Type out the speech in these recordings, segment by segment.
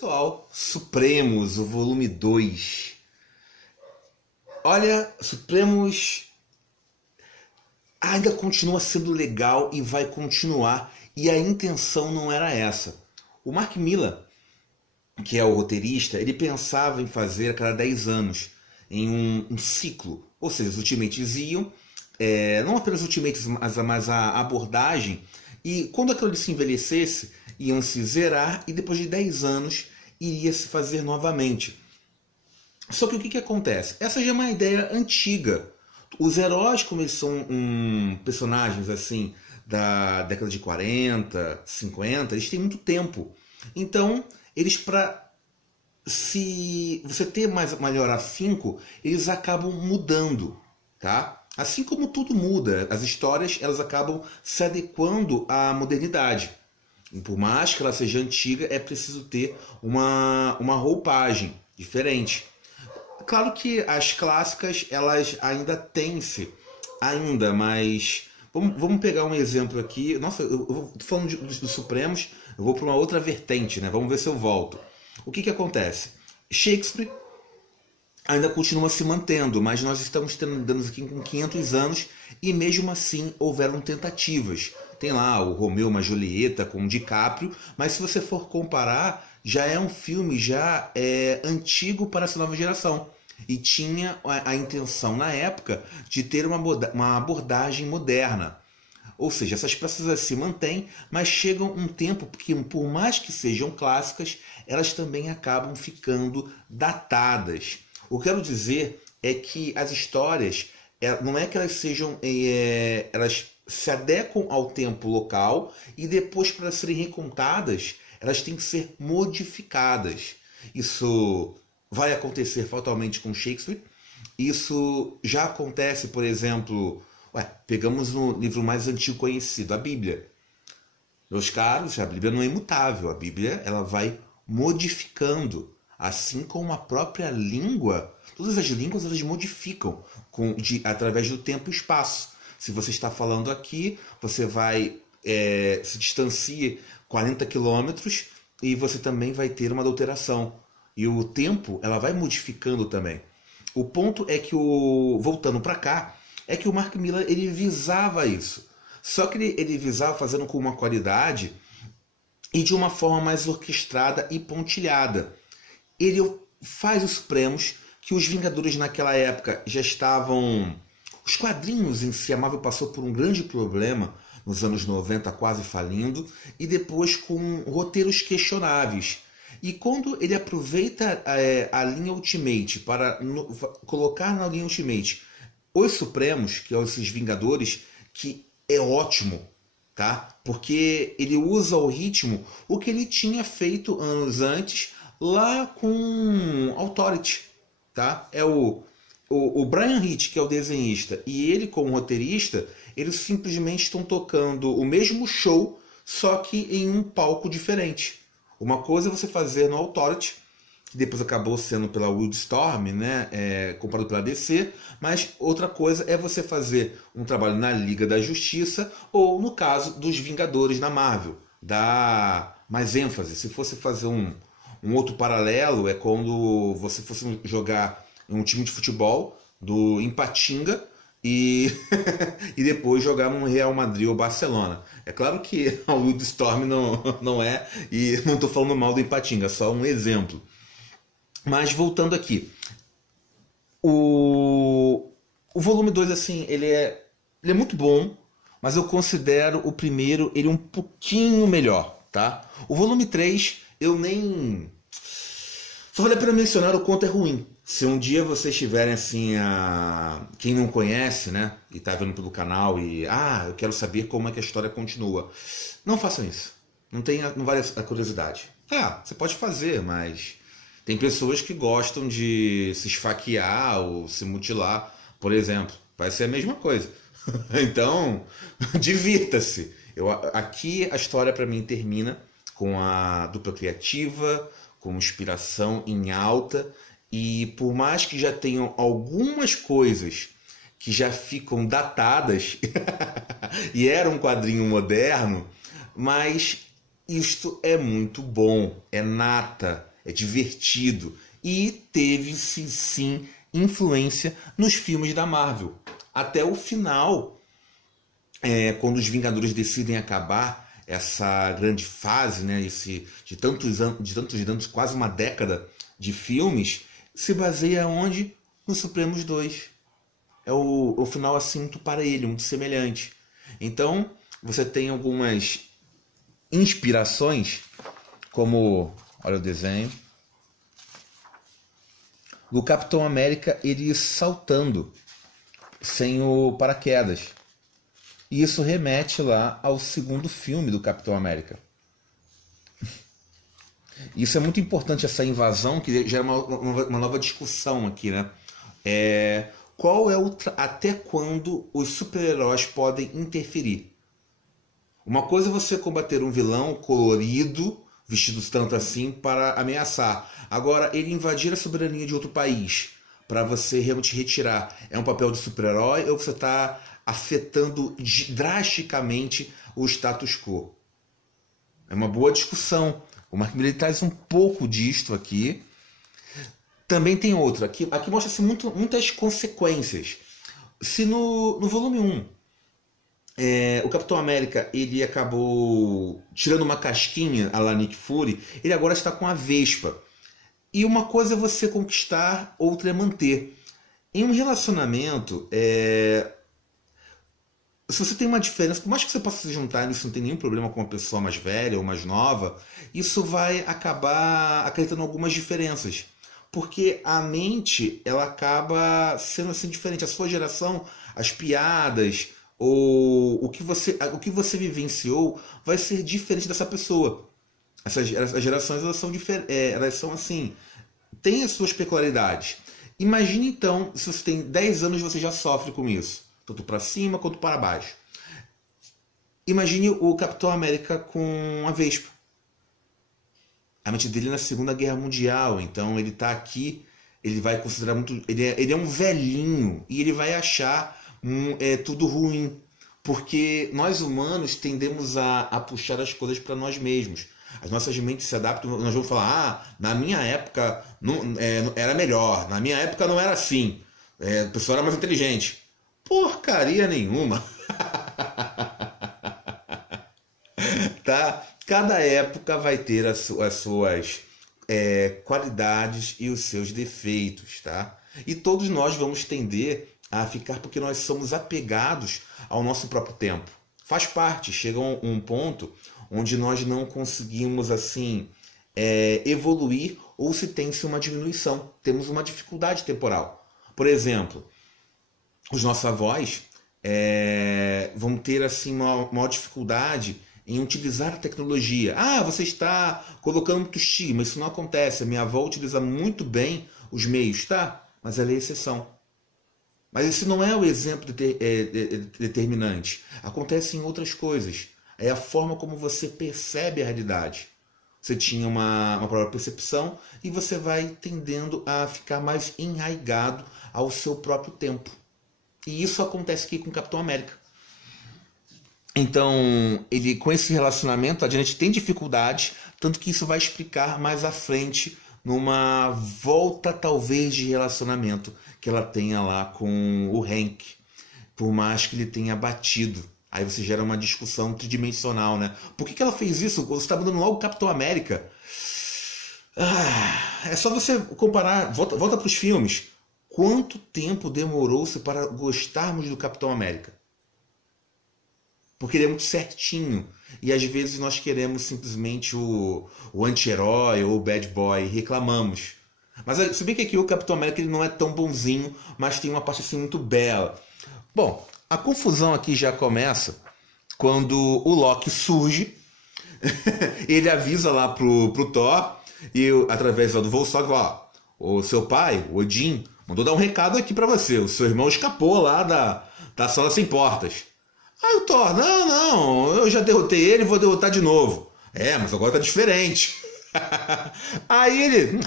Pessoal, Supremos, o volume 2. Olha, Supremos ainda continua sendo legal e vai continuar. E a intenção não era essa. O Mark Millar, que é o roteirista, ele pensava em fazer a cada 10 anos, em um ciclo. Ou seja, os Ultimates iam, não apenas os Ultimates, mas a abordagem. E quando aquilo se envelhecesse, iam se zerar e depois de 10 anos iria se fazer novamente. Só que o que acontece? Essa já é uma ideia antiga. Os heróis, como eles são personagens assim da década de 40, 50, eles têm muito tempo. Então, eles se você ter maior afinco, eles acabam mudando, tá? Assim como tudo muda, as histórias elas acabam se adequando à modernidade. E por mais que ela seja antiga, é preciso ter uma roupagem diferente. Claro que as clássicas elas ainda têm-se, mas vamos pegar um exemplo aqui. Nossa, eu tô falando dos Supremos, eu vou para uma outra vertente, né? Vamos ver se eu volto. O que acontece? Shakespeare ainda continua se mantendo, mas nós estamos dando aqui com 500 anos e mesmo assim houveram tentativas. Tem lá o Romeu e Julieta com o DiCaprio, mas se você for comparar, já é um filme antigo para essa nova geração. E tinha a intenção na época de ter uma abordagem moderna. Ou seja, essas peças se mantêm, mas chegam um tempo que, por mais que sejam clássicas, elas também acabam ficando datadas. O que eu quero dizer é que as histórias, não é que elas sejam, elas se adequam ao tempo local e depois para serem recontadas, elas têm que ser modificadas. Isso vai acontecer fatalmente com Shakespeare. Isso já acontece, por exemplo, pegamos no livro mais antigo conhecido, a Bíblia. Meus caros, a Bíblia não é imutável. A Bíblia ela vai modificando, assim como a própria língua. Todas as línguas elas modificam através do tempo e espaço. Se você está falando aqui, você vai se distancia 40 quilômetros e você também vai ter uma adulteração. E o tempo ela vai modificando também. O ponto é que, voltando para cá, é que o Mark Millar ele visava isso. Só que ele visava fazendo com uma qualidade e de uma forma mais orquestrada e pontilhada. Ele faz os Supremos, que os Vingadores naquela época já estavam... Os quadrinhos em si, a Marvel passou por um grande problema nos anos 90, quase falindo, e depois com roteiros questionáveis. E quando ele aproveita a linha Ultimate para colocar na linha Ultimate os Supremos, que são esses Vingadores, que é ótimo, tá? Porque ele usa o ritmo, o que ele tinha feito anos antes, lá com Authority, tá? É o Brian Hitch, que é o desenhista, e ele como roteirista, eles simplesmente estão tocando o mesmo show, só que em um palco diferente. Uma coisa é você fazer no Authority, que depois acabou sendo pela Wildstorm, né, comprado pela DC, mas outra coisa é você fazer um trabalho na Liga da Justiça ou no caso dos Vingadores na Marvel. Dá mais ênfase. Se fosse fazer um outro paralelo, é quando você fosse jogar em um time de futebol em Ipatinga e depois jogar no Real Madrid ou Barcelona. É claro que a Wildstorm não é, e não estou falando mal do Ipatinga, só um exemplo. Mas voltando aqui, o volume 2 assim, ele é muito bom, mas eu considero o primeiro ele um pouquinho melhor, tá? O volume 3 eu nem... Só vale a pena mencionar o quanto é ruim. Se um dia vocês tiverem assim, quem não conhece, né, e está vendo pelo canal e eu quero saber como é que a história continua, não façam isso. Não vale a curiosidade. Você pode fazer, mas tem pessoas que gostam de se esfaquear ou se mutilar, por exemplo. Vai ser a mesma coisa. Então, divirta-se. Aqui a história para mim termina com a dupla criativa, com inspiração em alta. E por mais que já tenham algumas coisas que já ficam datadas e era um quadrinho moderno, mas isto é muito bom, é nata, é divertido e teve-se sim influência nos filmes da Marvel. Até o final, quando os Vingadores decidem acabar essa grande fase, né, de tantos anos, quase uma década de filmes, se baseia onde? No Supremos 2. É o final assim muito parelho, muito semelhante. Então, você tem algumas inspirações, como, olha o desenho, do Capitão América, ele saltando sem o paraquedas. E isso remete lá ao segundo filme do Capitão América. Isso é muito importante, essa invasão, que gera uma nova discussão aqui, né? Até quando os super-heróis podem interferir? Uma coisa é você combater um vilão colorido, vestido tanto assim, para ameaçar. Agora, ele invadir a soberania de outro país para você realmente retirar, é um papel de super-herói ou você está afetando drasticamente o status quo? É uma boa discussão. O Mark Millar traz um pouco disto aqui. Também tem outra. Aqui mostra-se muitas consequências. Se no volume 1, o Capitão América ele acabou tirando uma casquinha à la Nick Fury, ele agora está com a Vespa. E uma coisa é você conquistar, outra é manter. Em um relacionamento, se você tem uma diferença, por mais que você possa se juntar, isso não tem nenhum problema com uma pessoa mais velha ou mais nova, isso vai acabar acarretando algumas diferenças. Porque a mente, ela acaba sendo assim diferente. A sua geração, as piadas, ou o que você vivenciou vai ser diferente dessa pessoa. As gerações, elas são diferentes, elas são assim, têm as suas peculiaridades. Imagine então, se você tem 10 anos e você já sofre com isso, tanto para cima quanto para baixo. Imagine o Capitão América com a Vespa. A mente dele é na Segunda Guerra Mundial, então ele está aqui, ele vai considerar muito... Ele é um velhinho e ele vai achar tudo ruim, porque nós humanos tendemos a puxar as coisas para nós mesmos. As nossas mentes se adaptam, nós vamos falar, na minha época era melhor, na minha época não era assim, o pessoal era mais inteligente. Porcaria nenhuma. Tá? Cada época vai ter as suas qualidades e os seus defeitos, tá? E todos nós vamos tender a ficar porque nós somos apegados ao nosso próprio tempo. Faz parte, chega um ponto onde nós não conseguimos assim evoluir ou se tem-se uma diminuição. Temos uma dificuldade temporal. Por exemplo, os nossos avós vão ter assim uma maior dificuldade em utilizar a tecnologia. Você está colocando muito estigma, isso não acontece. A minha avó utiliza muito bem os meios, tá? Mas ela é exceção. Mas esse não é o exemplo determinante. Acontece em outras coisas. É a forma como você percebe a realidade. Você tinha uma própria percepção e você vai tendendo a ficar mais enraizado ao seu próprio tempo. E isso acontece aqui com o Capitão América. Então, ele com esse relacionamento, a gente tem dificuldades, tanto que isso vai explicar mais à frente numa volta talvez de relacionamento que ela tenha lá com o Hank, por mais que ele tenha batido. Aí você gera uma discussão tridimensional, né? Por que ela fez isso? Você está mandando logo o Capitão América. É só você comparar, volta para os filmes. Quanto tempo demorou-se para gostarmos do Capitão América? Porque ele é muito certinho. E às vezes nós queremos simplesmente o anti-herói ou o bad boy. Reclamamos. Mas se bem que aqui o Capitão América ele não é tão bonzinho, mas tem uma parte assim muito bela. Bom, a confusão aqui já começa quando o Loki surge. Ele avisa lá pro Thor, e através do Volstagg, o seu pai, o Odin, mandou dar um recado aqui para você. O seu irmão escapou lá da sala sem portas. Aí o Thor, não, eu já derrotei ele, vou derrotar de novo. Mas agora tá diferente. Aí ele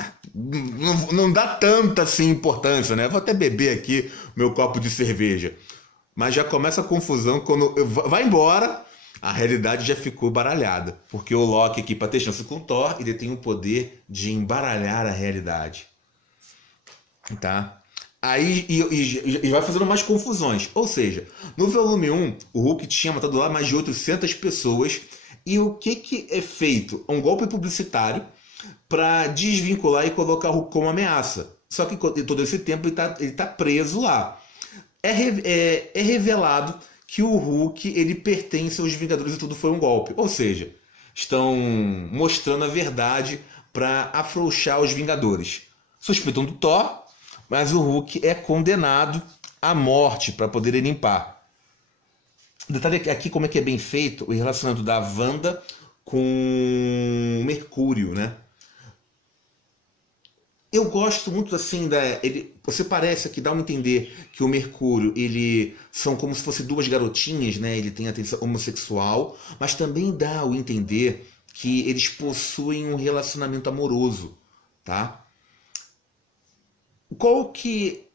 não dá tanta assim importância, né? Vou até beber aqui meu copo de cerveja. Mas já começa a confusão quando vai embora. a realidade já ficou baralhada. Porque o Loki aqui, para ter chance com o Thor, ele tem o poder de embaralhar a realidade. Tá? Aí e vai fazendo mais confusões. Ou seja, no volume 1, o Hulk tinha matado lá mais de 800 pessoas. E o que é feito? Um golpe publicitário para desvincular e colocar o Hulk como ameaça. Só que todo esse tempo ele tá preso lá. É revelado que o Hulk ele pertence aos Vingadores e tudo foi um golpe. Ou seja, estão mostrando a verdade para afrouxar os Vingadores. Suspeitam do Thor, mas o Hulk é condenado à morte para poder limpar. Detalhe aqui como é que é bem feito o relacionamento da Wanda com o Mercúrio, né? Eu gosto muito assim você parece que dá a entender que o Mercúrio ele são como se fossem duas garotinhas, né? Ele tem a tendência homossexual, mas também dá a entender que eles possuem um relacionamento amoroso, tá? Qual que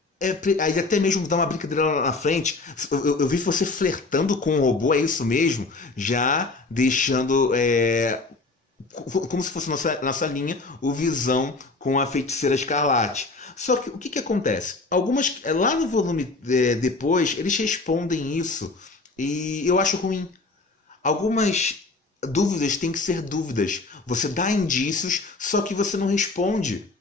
aí até mesmo dá uma brincadeira lá na frente. Eu vi você flertando com o robô, é isso mesmo? Já deixando como se fosse nossa linha, o Visão com a Feiticeira Escarlate. Só que o que acontece? Lá no volume depois, eles respondem isso e eu acho ruim. Algumas dúvidas têm que ser dúvidas. Você dá indícios, só que você não responde.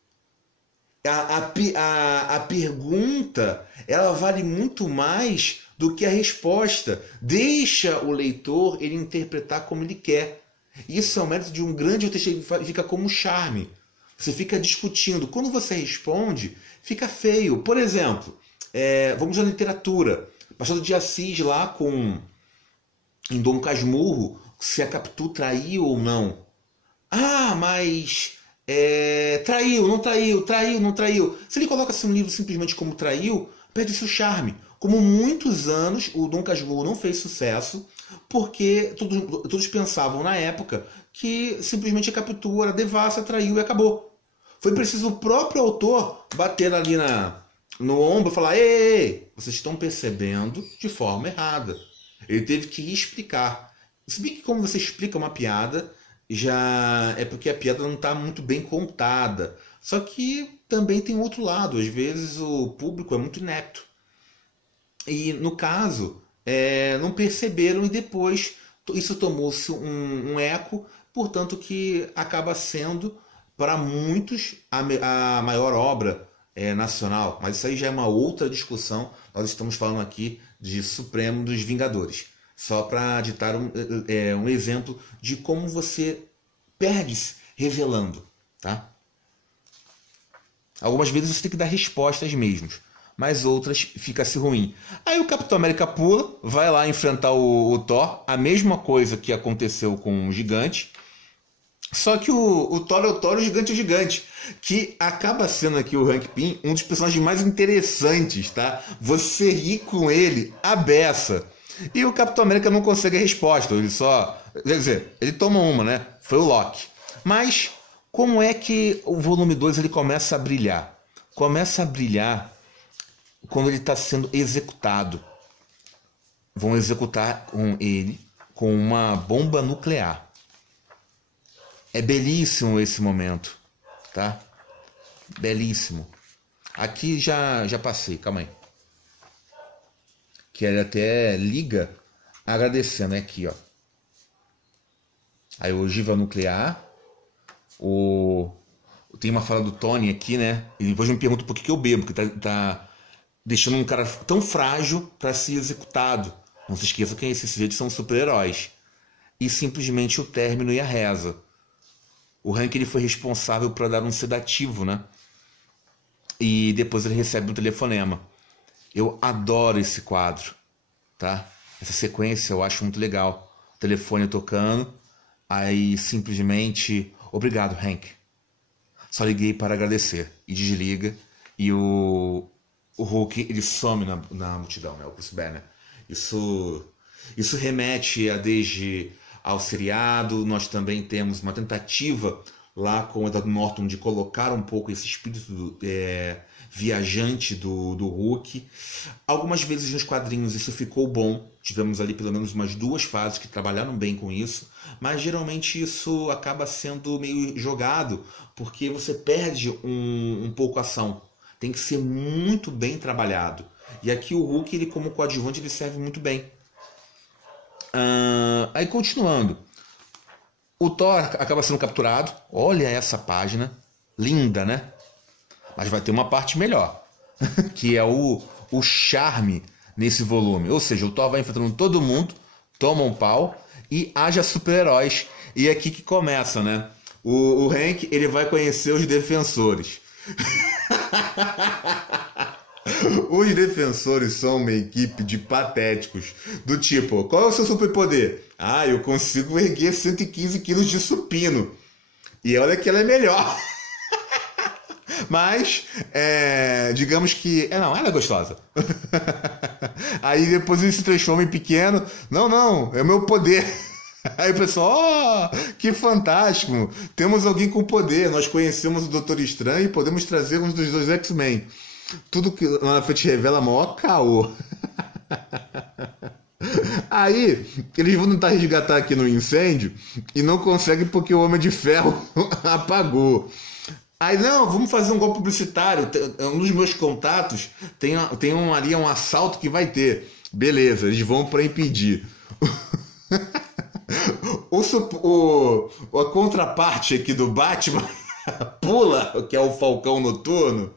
A pergunta ela vale muito mais do que a resposta. Deixa o leitor ele interpretar como ele quer. Isso é o mérito de um grande roteirista, fica como charme. Você fica discutindo. Quando você responde, fica feio. Por exemplo, vamos à literatura. Machado de Assis lá em Dom Casmurro, se a Capitu traiu ou não. Ah, mas traiu, não traiu, traiu, não traiu. Se ele coloca assim um livro simplesmente como traiu, perde seu charme. Como muitos anos o Dom Casmurro não fez sucesso, porque todos pensavam na época que simplesmente a Capitu era devassa, traiu e acabou. Foi preciso o próprio autor bater ali no ombro e falar: ei, vocês estão percebendo de forma errada. Ele teve que explicar. Se bem que como você explica uma piada, já é porque a piada não está muito bem contada. Só que também tem outro lado. Às vezes o público é muito inepto. E no caso, não perceberam e depois isso tomou-se um eco, portanto que acaba sendo para muitos a maior obra nacional. Mas isso aí já é uma outra discussão. Nós estamos falando aqui de Supremo dos Vingadores. Só para ditar um exemplo de como você perde-se revelando. Tá? Algumas vezes você tem que dar respostas mesmo, mas outras fica-se ruim. Aí o Capitão América pula, vai lá enfrentar o Thor, a mesma coisa que aconteceu com o Gigante, só que o Thor é o Thor, o Gigante é o Gigante, que acaba sendo aqui o Hank Pym um dos personagens mais interessantes, tá? Você ri com ele a beça. E o Capitão América não consegue a resposta, ele só... Quer dizer, ele toma uma, né? Foi o Loki. Mas como é que o volume 2 ele começa a brilhar? Começa a brilhar quando ele está sendo executado. Vão executar ele com uma bomba nuclear. É belíssimo esse momento, tá? Belíssimo. Aqui já passei, calma aí. Que ele até liga agradecendo, é aqui, ó. Aí a ogiva nuclear. Tem uma fala do Tony aqui, né? E depois me pergunta por que eu bebo, porque tá deixando um cara tão frágil para ser executado. Não se esqueça que esses sujeitos são super-heróis. E simplesmente o término e a reza. O Hank ele foi responsável por dar um sedativo, né? E depois ele recebe um telefonema. Eu adoro esse quadro, tá? Essa sequência eu acho muito legal. O telefone tocando, aí simplesmente... Obrigado, Hank. Só liguei para agradecer. E desliga. E o Hulk ele some na multidão, né? O Bruce Banner. Isso remete desde ao seriado. Nós também temos uma tentativa lá com o Edward Norton de colocar um pouco esse espírito viajante do Hulk. Algumas vezes nos quadrinhos isso ficou bom, tivemos ali pelo menos umas 2 fases que trabalharam bem com isso, mas geralmente isso acaba sendo meio jogado, porque você perde um pouco a ação. Tem que ser muito bem trabalhado. E aqui o Hulk, ele como coadjuvante, ele serve muito bem. Aí continuando, o Thor acaba sendo capturado. Olha essa página, linda, né? Mas vai ter uma parte melhor, que é o charme nesse volume. Ou seja, o Thor vai enfrentando todo mundo, toma um pau e haja super-heróis. E é aqui que começa, né? O Hank, ele vai conhecer os defensores. Os defensores são uma equipe de patéticos. Do tipo, qual é o seu superpoder? Ah, eu consigo erguer 115 quilos de supino. E olha que ela é melhor. Mas, digamos que... Não, ela é gostosa. Aí depois ele se transforma em pequeno. Não, é o meu poder. Aí o pessoal, que fantástico. Temos alguém com poder. Nós conhecemos o Doutor Estranho e podemos trazer um dos 2 X-Men. Tudo que na frente revela maior caô. Aí, eles vão tentar resgatar aqui no incêndio e não conseguem porque o Homem de Ferro apagou. Aí, não, vamos fazer um golpe publicitário. Um dos meus contatos tem ali um assalto que vai ter. Beleza, eles vão para impedir. A contraparte aqui do Batman pula, que é o Falcão Noturno,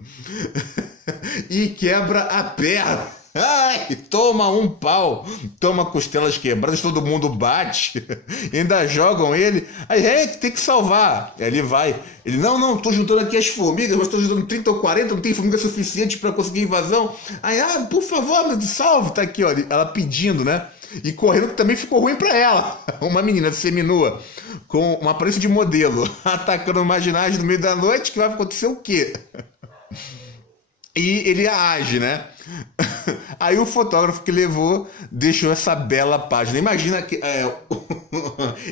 e quebra a perna. Ai, toma um pau, toma costelas quebradas, todo mundo bate, ainda jogam ele. Aí, tem que salvar. Ele vai. Ele, não, tô juntando aqui as formigas, mas tô juntando 30 ou 40, não tem formiga suficiente para conseguir invasão. Aí, por favor, meu Deus, salve. Tá aqui, ó, ela pedindo, né? E correndo, que também ficou ruim pra ela. Uma menina seminua, com uma aparência de modelo, atacando marginais no meio da noite, que vai acontecer o quê? E ele age, né? Aí o fotógrafo que levou deixou essa bela página. Imagina que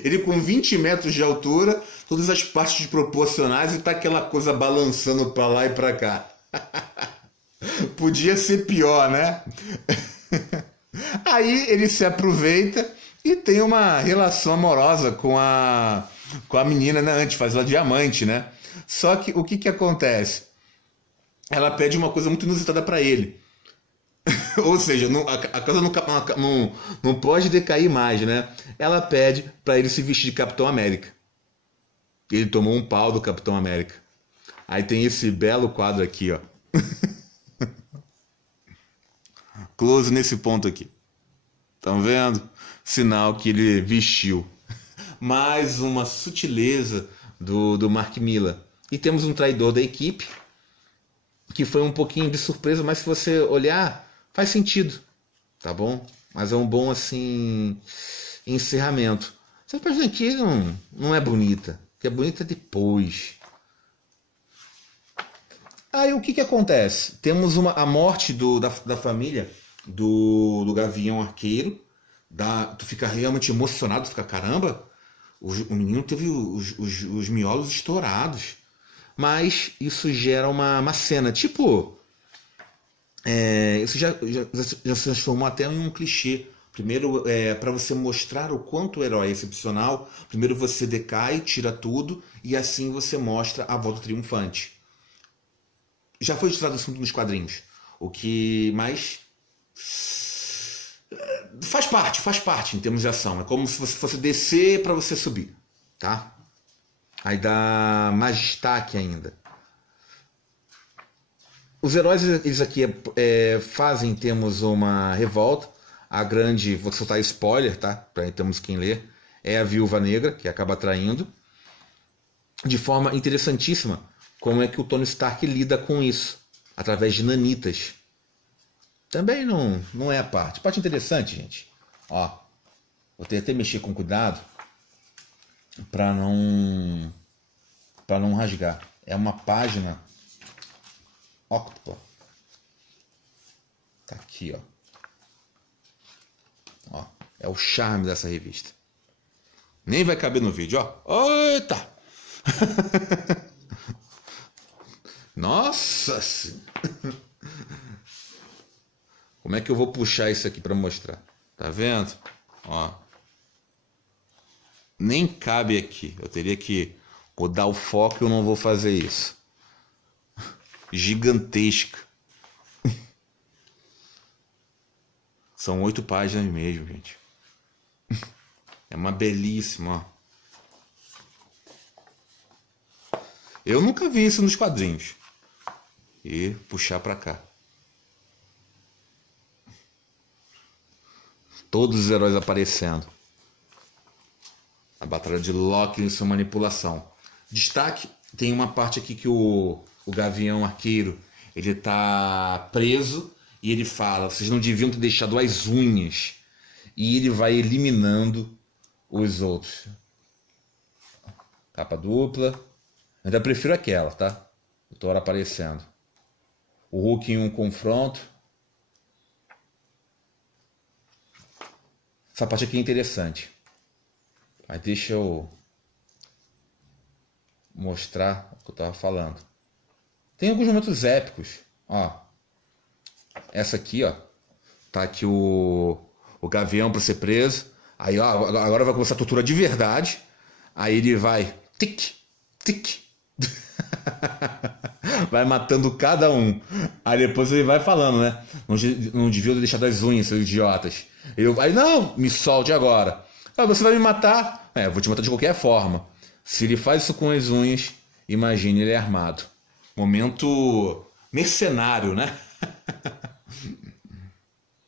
ele com 20 metros de altura, todas as partes proporcionais e tá aquela coisa balançando pra lá e pra cá. Podia ser pior, né? Aí ele se aproveita e tem uma relação amorosa com a menina, né? Antes faz ela diamante, né? Só que o que acontece? Ela pede uma coisa muito inusitada para ele. Ou seja, a casa não pode decair mais, né? Ela pede para ele se vestir de Capitão América. Ele tomou um pau do Capitão América. Aí tem esse belo quadro aqui, ó. Close nesse ponto aqui. Estão vendo? Sinal que ele vestiu. Mais uma sutileza do Mark Millar. E temos um traidor da equipe, que foi um pouquinho de surpresa, mas se você olhar, faz sentido, tá bom? Mas é um bom, assim, encerramento. Essa página aqui não é bonita, que é bonita depois. Aí o que acontece? Temos a morte da família do Gavião Arqueiro. Tu fica realmente emocionado, tu fica, caramba, o menino teve os miolos estourados. Mas isso gera uma cena, tipo... isso já se transformou até em um clichê. Primeiro, para você mostrar o quanto o herói é excepcional, primeiro você decai, tira tudo, e assim você mostra a volta triunfante. Já foi estrado assunto nos quadrinhos. O que mais... faz parte em termos de ação. É como se você fosse descer para você subir, tá? Aí dá mais destaque ainda. Os heróis, eles aqui fazem, temos uma revolta. A grande, vou soltar spoiler, tá? Para termos quem ler. É a Viúva Negra, que acaba traindo. De forma interessantíssima, como é que o Tony Stark lida com isso. Através de nanitas. Também não é a parte. Parte interessante, gente. Ó, vou ter até mexer com cuidado para não rasgar. É uma página óctupla. Tá aqui, ó. É o charme dessa revista. Nem vai caber no vídeo, ó. Eita! Nossa! Como é que eu vou puxar isso aqui para mostrar? Tá vendo? Ó. Nem cabe aqui. Eu teria que mudar o foco e eu não vou fazer isso. Gigantesca. São 8 páginas mesmo, gente. É uma belíssima, ó. Eu nunca vi isso nos quadrinhos. E puxar para cá. Todos os heróis aparecendo. A batalha de Loki e sua manipulação. Destaque, tem uma parte aqui que o Gavião Arqueiro, ele tá preso e ele fala, vocês não deviam ter deixado as unhas. E ele vai eliminando os outros. Capa dupla. Ainda prefiro aquela, tá? O Thor aparecendo. O Hulk em um confronto. Essa parte aqui é interessante. Mas deixa eu mostrar o que eu estava falando. Tem alguns momentos épicos. Ó. Essa aqui, ó. Tá aqui o Gavião para ser preso. Aí, ó, agora vai começar a tortura de verdade. Aí ele vai tic, tic. Vai matando cada um. Aí depois ele vai falando, né? Não devia ter deixado as unhas, seus idiotas. Aí, não, me solte agora. Ah, você vai me matar? Eu vou te matar de qualquer forma. Se ele faz isso com as unhas, imagine ele armado. Momento mercenário, né?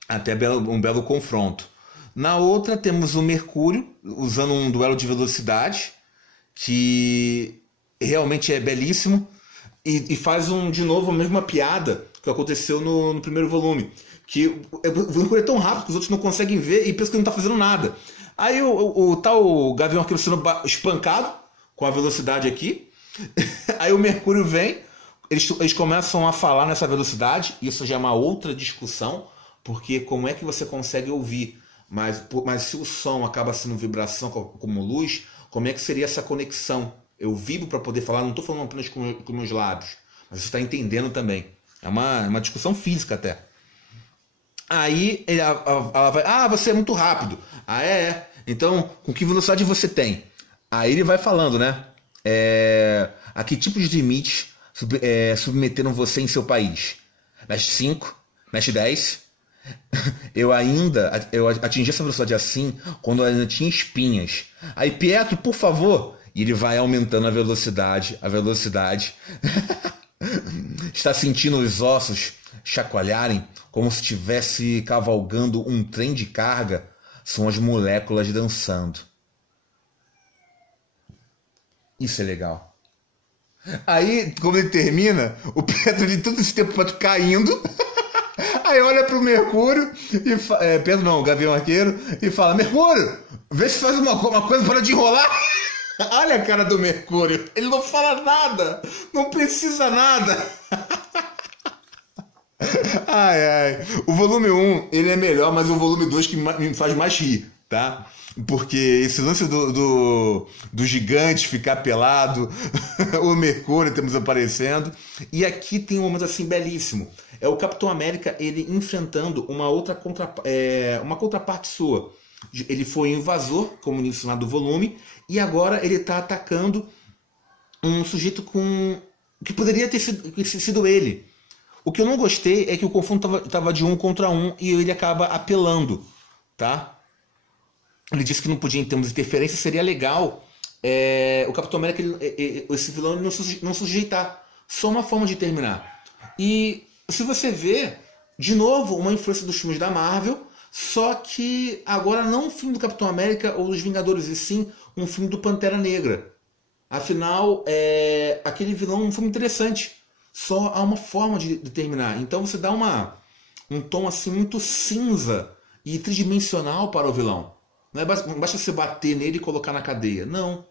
Até um belo confronto. Na outra temos o Mercúrio, usando um duelo de velocidade, que realmente é belíssimo. E faz de novo a mesma piada que aconteceu no primeiro volume. Que o Mercúrio é tão rápido que os outros não conseguem ver e pensam que ele não está fazendo nada. Aí o tal Gavião Arqueiro sendo espancado com a velocidade aqui. Aí o Mercúrio vem, eles começam a falar nessa velocidade. Isso já é uma outra discussão, porque como é que você consegue ouvir? Mas se o som acaba sendo vibração como luz, como é que seria essa conexão? Eu vibro para poder falar, não estou falando apenas com meus lábios, mas você está entendendo também. É uma discussão física até. Aí ela vai, você é muito rápido. Então, com que velocidade você tem? Aí ele vai falando, né? A que tipo de limites submeteram você em seu país? Mesh 5? Mesh 10? Eu atingi essa velocidade assim quando eu ainda tinha espinhas. Aí, Pietro, por favor. E ele vai aumentando a velocidade. Está sentindo os ossos chacoalharem como se estivesse cavalgando um trem de carga. São as moléculas dançando. Isso é legal. Aí, como ele termina, o Pedro de todo esse tempo caindo. Aí olha pro Mercúrio e Pedro não, o Gavião Arqueiro, e fala: Mercúrio, vê se faz uma coisa para de enrolar. Olha a cara do Mercúrio, ele não fala nada, não precisa nada. O volume 1 ele é melhor, mas o volume 2 que me faz mais rir, tá? Porque esse lance do gigante ficar pelado, o Mercúrio temos aparecendo, e aqui tem um momento assim belíssimo. É o Capitão América ele enfrentando uma contraparte sua. Ele foi invasor, como no do volume, e agora ele está atacando um sujeito que poderia ter sido ele. O que eu não gostei é que o confronto estava de 1 contra 1 e ele acaba apelando, tá? Ele disse que não podia, em termos de interferência, seria legal o Capitão América, esse vilão, ele não sujeitar. Só uma forma de terminar. E se você vê, de novo, uma influência dos filmes da Marvel, só que agora não um filme do Capitão América ou dos Vingadores, e sim um filme do Pantera Negra. Afinal, aquele vilão é um filme interessante. Só há uma forma de terminar. Então você dá um tom assim muito cinza e tridimensional para o vilão. Não basta você bater nele e colocar na cadeia. Não.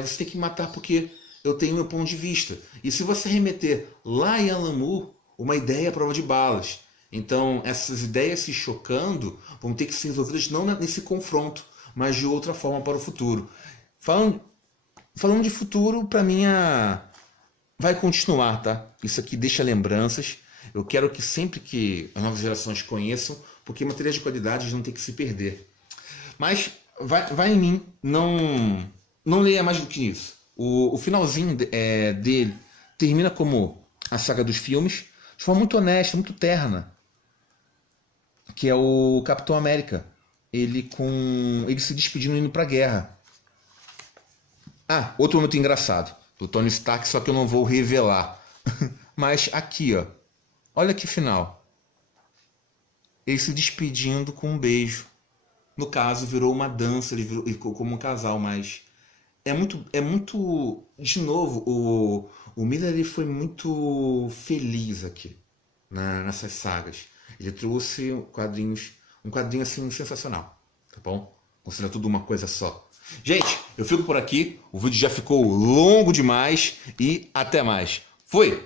Você tem que matar porque eu tenho meu ponto de vista. E se você remeter lá em Alan Moore, uma ideia é prova de balas. Então, essas ideias se chocando vão ter que ser resolvidas não nesse confronto, mas de outra forma para o futuro. Falando falando de futuro, pra mim vai continuar, tá? Isso aqui deixa lembranças. Eu quero que sempre que as novas gerações conheçam, porque materiais de qualidade não tem que se perder. Mas vai em mim, não leia mais do que isso. O finalzinho dele termina como a saga dos filmes, de forma muito honesta, muito terna, que é o Capitão América, ele se despedindo indo pra guerra. Outro momento engraçado do Tony Stark, só que eu não vou revelar. Mas aqui, ó, olha que final. Ele se despedindo com um beijo. No caso, virou uma dança, ele ficou como um casal, mas é muito, de novo, o Miller ele foi muito feliz aqui nessas sagas. Ele trouxe um quadrinho assim sensacional, tá bom? Considera tudo uma coisa só. Gente, eu fico por aqui, o vídeo já ficou longo demais e até mais. Fui!